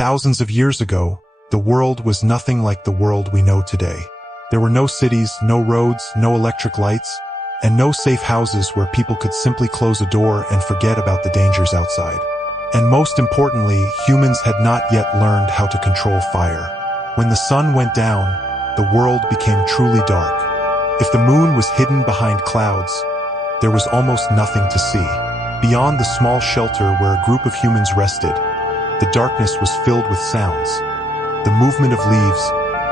Thousands of years ago, the world was nothing like the world we know today. There were no cities, no roads, no electric lights, and no safe houses where people could simply close a door and forget about the dangers outside. And most importantly, humans had not yet learned how to control fire. When the sun went down, the world became truly dark. If the moon was hidden behind clouds, there was almost nothing to see. Beyond the small shelter where a group of humans rested, the darkness was filled with sounds. The movement of leaves,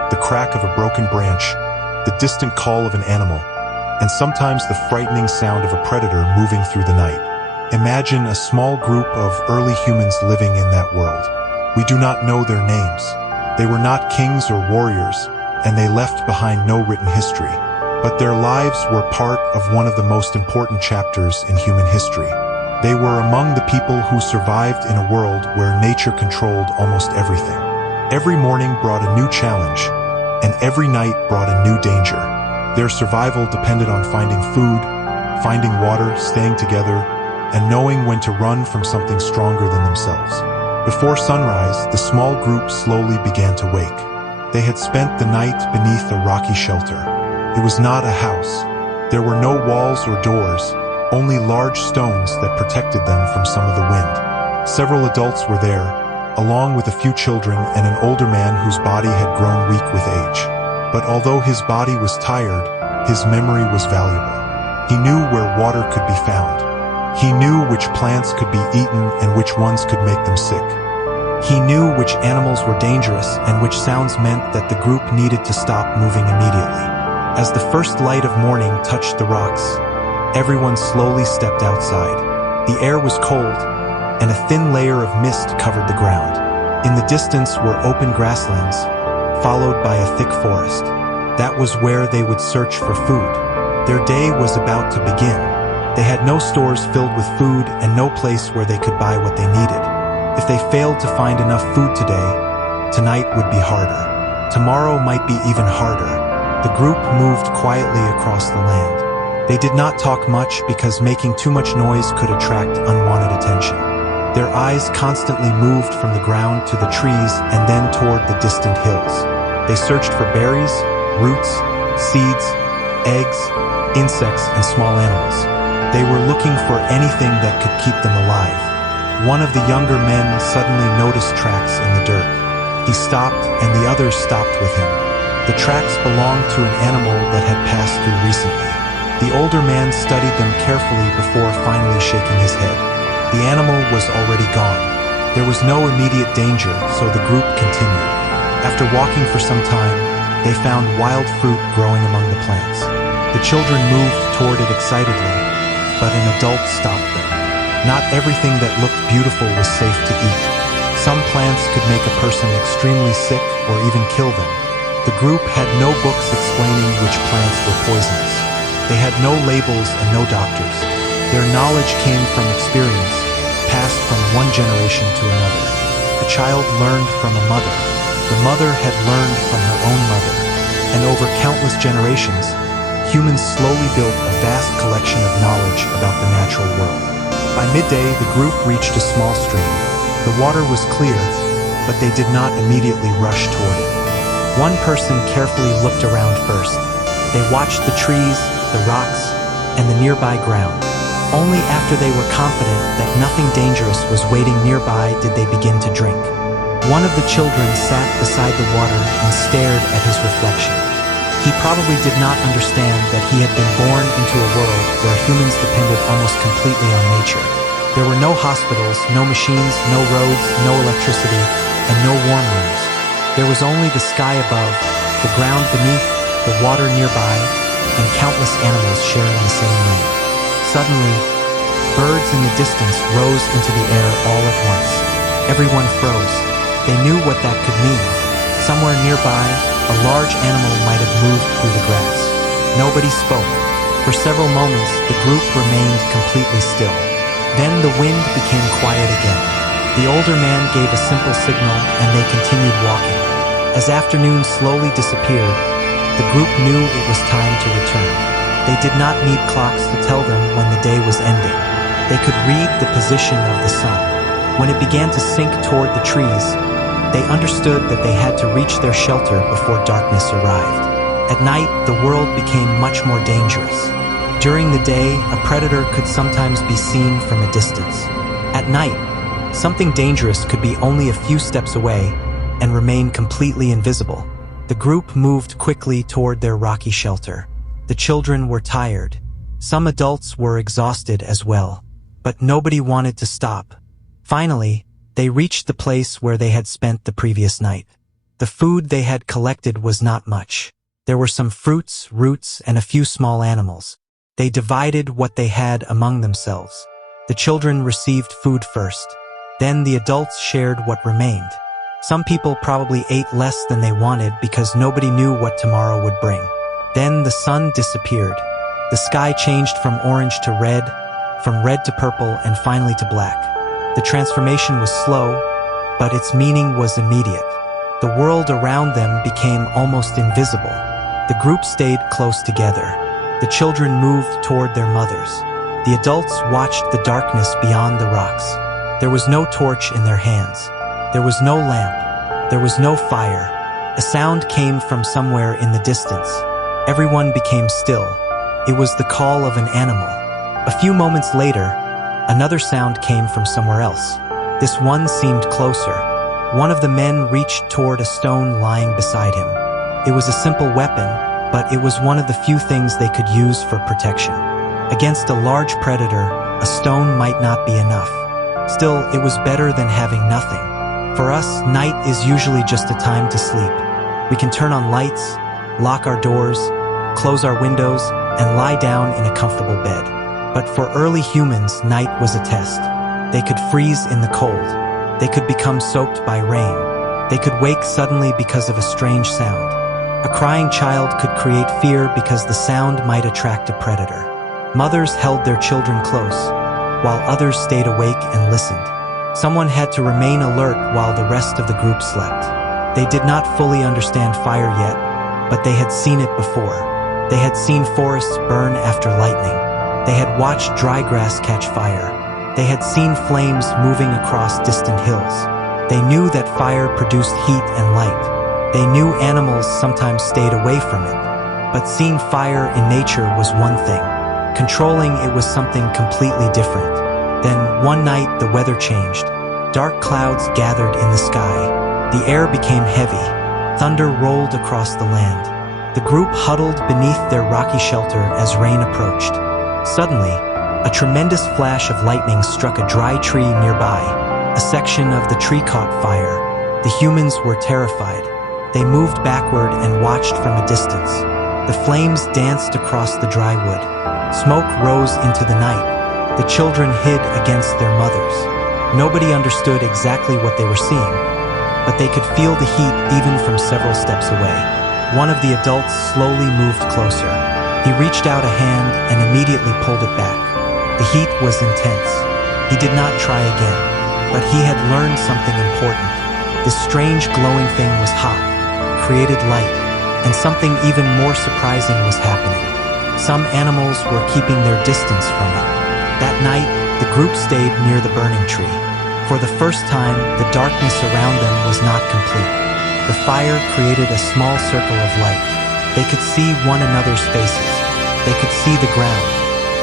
the crack of a broken branch, the distant call of an animal, and sometimes the frightening sound of a predator moving through the night. Imagine a small group of early humans living in that world. We do not know their names. They were not kings or warriors, and they left behind no written history. But their lives were part of one of the most important chapters in human history. They were among the people who survived in a world where nature controlled almost everything. Every morning brought a new challenge, and every night brought a new danger. Their survival depended on finding food, finding water, staying together, and knowing when to run from something stronger than themselves. Before sunrise, the small group slowly began to wake. They had spent the night beneath a rocky shelter. It was not a house. There were no walls or doors, only large stones that protected them from some of the wind. Several adults were there, along with a few children and an older man whose body had grown weak with age. But although his body was tired, his memory was valuable. He knew where water could be found. He knew which plants could be eaten and which ones could make them sick. He knew which animals were dangerous and which sounds meant that the group needed to stop moving immediately. As the first light of morning touched the rocks, everyone slowly stepped outside. The air was cold, and a thin layer of mist covered the ground. In the distance were open grasslands, followed by a thick forest. That was where they would search for food. Their day was about to begin. They had no stores filled with food and no place where they could buy what they needed. If they failed to find enough food today, tonight would be harder. Tomorrow might be even harder. The group moved quietly across the land. They did not talk much because making too much noise could attract unwanted attention. Their eyes constantly moved from the ground to the trees and then toward the distant hills. They searched for berries, roots, seeds, eggs, insects, and small animals. They were looking for anything that could keep them alive. One of the younger men suddenly noticed tracks in the dirt. He stopped, and the others stopped with him. The tracks belonged to an animal that had passed through recently. The older man studied them carefully before finally shaking his head. The animal was already gone. There was no immediate danger, so the group continued. After walking for some time, they found wild fruit growing among the plants. The children moved toward it excitedly, but an adult stopped them. Not everything that looked beautiful was safe to eat. Some plants could make a person extremely sick or even kill them. The group had no books explaining which plants were poisonous. They had no labels and no doctors. Their knowledge came from experience, passed from one generation to another. A child learned from a mother. The mother had learned from her own mother. And over countless generations, humans slowly built a vast collection of knowledge about the natural world. By midday, the group reached a small stream. The water was clear, but they did not immediately rush toward it. One person carefully looked around first. They watched the trees, the rocks, and the nearby ground. Only after they were confident that nothing dangerous was waiting nearby did they begin to drink. One of the children sat beside the water and stared at his reflection. He probably did not understand that he had been born into a world where humans depended almost completely on nature. There were no hospitals, no machines, no roads, no electricity, and no warm rooms. There was only the sky above, the ground beneath, the water nearby, and countless animals sharing the same land. Suddenly, birds in the distance rose into the air all at once. Everyone froze. They knew what that could mean. Somewhere nearby, a large animal might have moved through the grass. Nobody spoke. For several moments, the group remained completely still. Then the wind became quiet again. The older man gave a simple signal, and they continued walking. As afternoon slowly disappeared, the group knew it was time to return. They did not need clocks to tell them when the day was ending. They could read the position of the sun. When it began to sink toward the trees, They understood that they had to reach their shelter before darkness arrived. At night, the world became much more dangerous. During the day, a predator could sometimes be seen from a distance. At night, something dangerous could be only a few steps away and remain completely invisible. The group moved quickly toward their rocky shelter. The children were tired. Some adults were exhausted as well. But nobody wanted to stop. Finally, they reached the place where they had spent the previous night. The food they had collected was not much. There were some fruits, roots, and a few small animals. They divided what they had among themselves. The children received food first. Then the adults shared what remained. Some people probably ate less than they wanted because nobody knew what tomorrow would bring. Then the sun disappeared. The sky changed from orange to red, from red to purple, and finally to black. The transformation was slow, but its meaning was immediate. The world around them became almost invisible. The group stayed close together. The children moved toward their mothers. The adults watched the darkness beyond the rocks. There was no torch in their hands. There was no lamp. There was no fire. A sound came from somewhere in the distance. Everyone became still. It was the call of an animal. A few moments later, another sound came from somewhere else. This one seemed closer. One of the men reached toward a stone lying beside him. It was a simple weapon, but it was one of the few things they could use for protection. Against a large predator, a stone might not be enough. Still, it was better than having nothing. For us, night is usually just a time to sleep. We can turn on lights, lock our doors, close our windows, and lie down in a comfortable bed. But for early humans, night was a test. They could freeze in the cold. They could become soaked by rain. They could wake suddenly because of a strange sound. A crying child could create fear because the sound might attract a predator. Mothers held their children close, while others stayed awake and listened. Someone had to remain alert while the rest of the group slept. They did not fully understand fire yet, but they had seen it before. They had seen forests burn after lightning. They had watched dry grass catch fire. They had seen flames moving across distant hills. They knew that fire produced heat and light. They knew animals sometimes stayed away from it. But seeing fire in nature was one thing. Controlling it was something completely different. Then, one night, the weather changed. Dark clouds gathered in the sky. The air became heavy. Thunder rolled across the land. The group huddled beneath their rocky shelter as rain approached. Suddenly, a tremendous flash of lightning struck a dry tree nearby. A section of the tree caught fire. The humans were terrified. They moved backward and watched from a distance. The flames danced across the dry wood. Smoke rose into the night. The children hid against their mothers. Nobody understood exactly what they were seeing, but they could feel the heat even from several steps away. One of the adults slowly moved closer. He reached out a hand and immediately pulled it back. The heat was intense. He did not try again, but he had learned something important. This strange glowing thing was hot, created light, and something even more surprising was happening. Some animals were keeping their distance from it. That night, the group stayed near the burning tree. For the first time, the darkness around them was not complete. The fire created a small circle of light. They could see one another's faces. They could see the ground.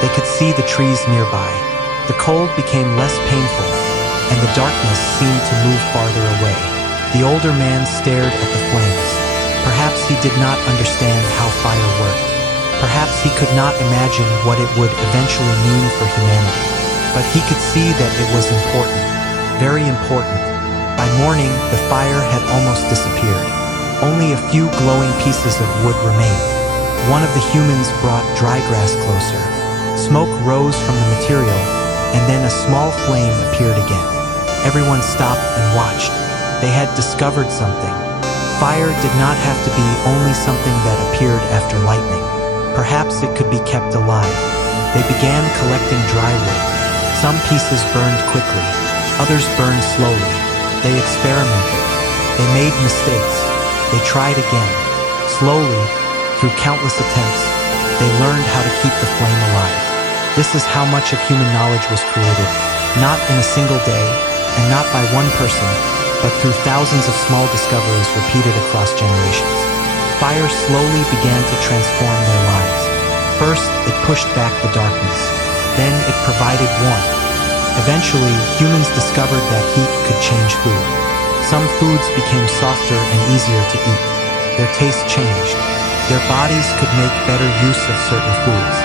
They could see the trees nearby. The cold became less painful, and the darkness seemed to move farther away. The older man stared at the flames. Perhaps he did not understand how fire worked. Perhaps he could not imagine what it would eventually mean for humanity. But he could see that it was important, very important. By morning, the fire had almost disappeared. Only a few glowing pieces of wood remained. One of the humans brought dry grass closer. Smoke rose from the material, and then a small flame appeared again. Everyone stopped and watched. They had discovered something. Fire did not have to be only something that appeared after lightning. Perhaps it could be kept alive. They began collecting dry wood. Some pieces burned quickly, others burned slowly. They experimented. They made mistakes. They tried again. Slowly, through countless attempts, they learned how to keep the flame alive. This is how much of human knowledge was created, not in a single day, and not by one person, but through thousands of small discoveries repeated across generations. Fire slowly began to transform their lives. First, it pushed back the darkness. Then it provided warmth. Eventually, humans discovered that heat could change food. Some foods became softer and easier to eat. Their taste changed. Their bodies could make better use of certain foods.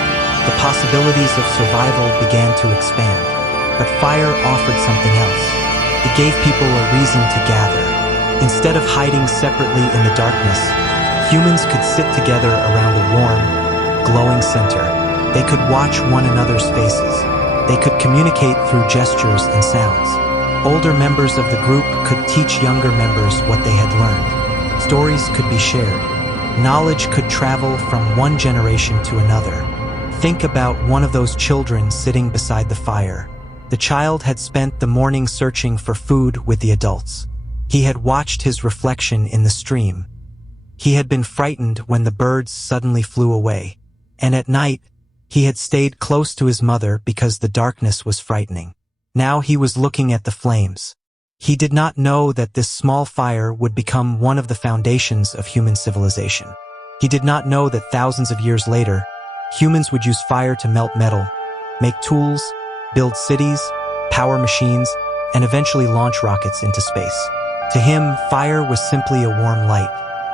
The possibilities of survival began to expand. But fire offered something else. It gave people a reason to gather. Instead of hiding separately in the darkness, humans could sit together around a warm, glowing center. They could watch one another's faces. They could communicate through gestures and sounds. Older members of the group could teach younger members what they had learned. Stories could be shared. Knowledge could travel from one generation to another. Think about one of those children sitting beside the fire. The child had spent the morning searching for food with the adults. He had watched his reflection in the stream. He had been frightened when the birds suddenly flew away. And at night, he had stayed close to his mother because the darkness was frightening. Now he was looking at the flames. He did not know that this small fire would become one of the foundations of human civilization. He did not know that thousands of years later, humans would use fire to melt metal, make tools, build cities, power machines, and eventually launch rockets into space. To him, fire was simply a warm light,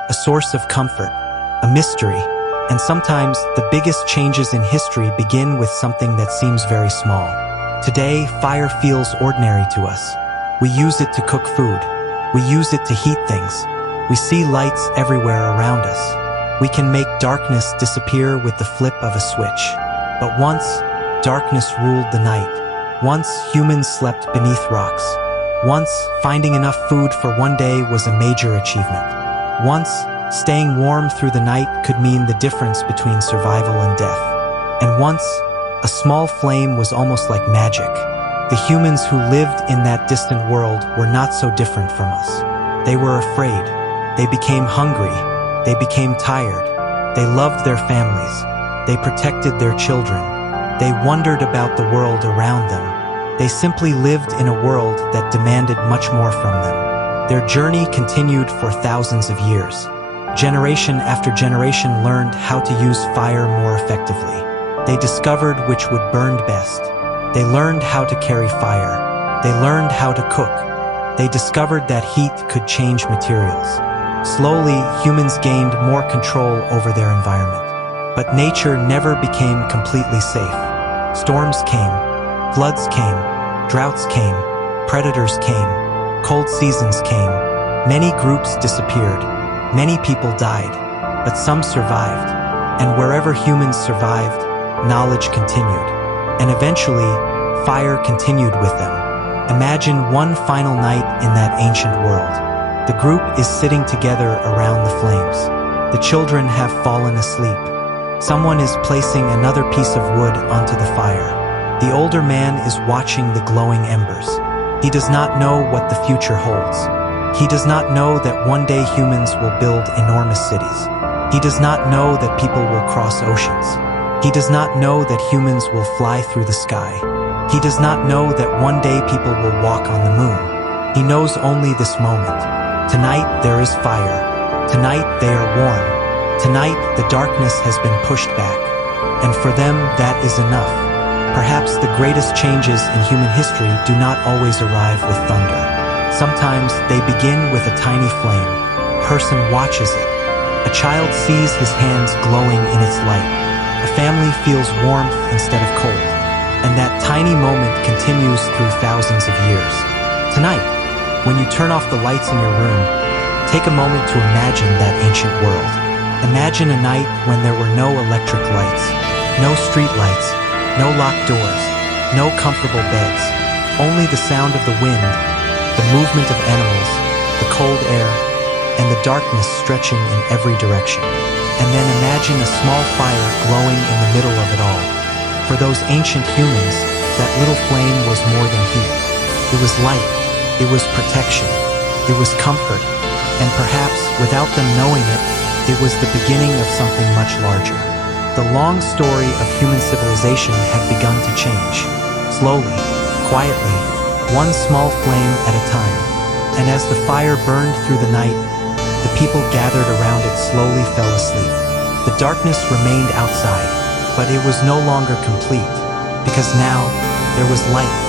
a source of comfort, a mystery, and sometimes the biggest changes in history begin with something that seems very small. Today, fire feels ordinary to us. We use it to cook food. We use it to heat things. We see lights everywhere around us. We can make darkness disappear with the flip of a switch. But once, darkness ruled the night. Once, humans slept beneath rocks. Once, finding enough food for one day was a major achievement. Once, staying warm through the night could mean the difference between survival and death. And once, a small flame was almost like magic. The humans who lived in that distant world were not so different from us. They were afraid. They became hungry. They became tired. They loved their families. They protected their children. They wondered about the world around them. They simply lived in a world that demanded much more from them. Their journey continued for thousands of years. Generation after generation learned how to use fire more effectively. They discovered which would burn best. They learned how to carry fire. They learned how to cook. They discovered that heat could change materials. Slowly, humans gained more control over their environment. But nature never became completely safe. Storms came, floods came, droughts came, predators came, cold seasons came. Many groups disappeared. Many people died, but some survived. And wherever humans survived, knowledge continued. And eventually, fire continued with them. Imagine one final night in that ancient world. The group is sitting together around the flames. The children have fallen asleep. Someone is placing another piece of wood onto the fire. The older man is watching the glowing embers. He does not know what the future holds. He does not know that one day humans will build enormous cities. He does not know that people will cross oceans. He does not know that humans will fly through the sky. He does not know that one day people will walk on the moon. He knows only this moment. Tonight there is fire. Tonight they are warm. Tonight the darkness has been pushed back. And for them that is enough. Perhaps the greatest changes in human history do not always arrive with thunder. Sometimes they begin with a tiny flame. A person watches it. A child sees his hands glowing in its light. A family feels warmth instead of cold. And that tiny moment continues through thousands of years. Tonight, when you turn off the lights in your room, take a moment to imagine that ancient world. Imagine a night when there were no electric lights, no street lights, no locked doors, no comfortable beds, only the sound of the wind, the movement of animals, the cold air, and the darkness stretching in every direction. And then imagine a small fire glowing in the middle of it all. For those ancient humans, that little flame was more than heat. It was light, it was protection, it was comfort, and perhaps, without them knowing it, it was the beginning of something much larger. The long story of human civilization had begun to change. Slowly, quietly, one small flame at a time. and as the fire burned through the night, the people gathered around it slowly fell asleep. The darkness remained outside, but it was no longer complete, because now there was light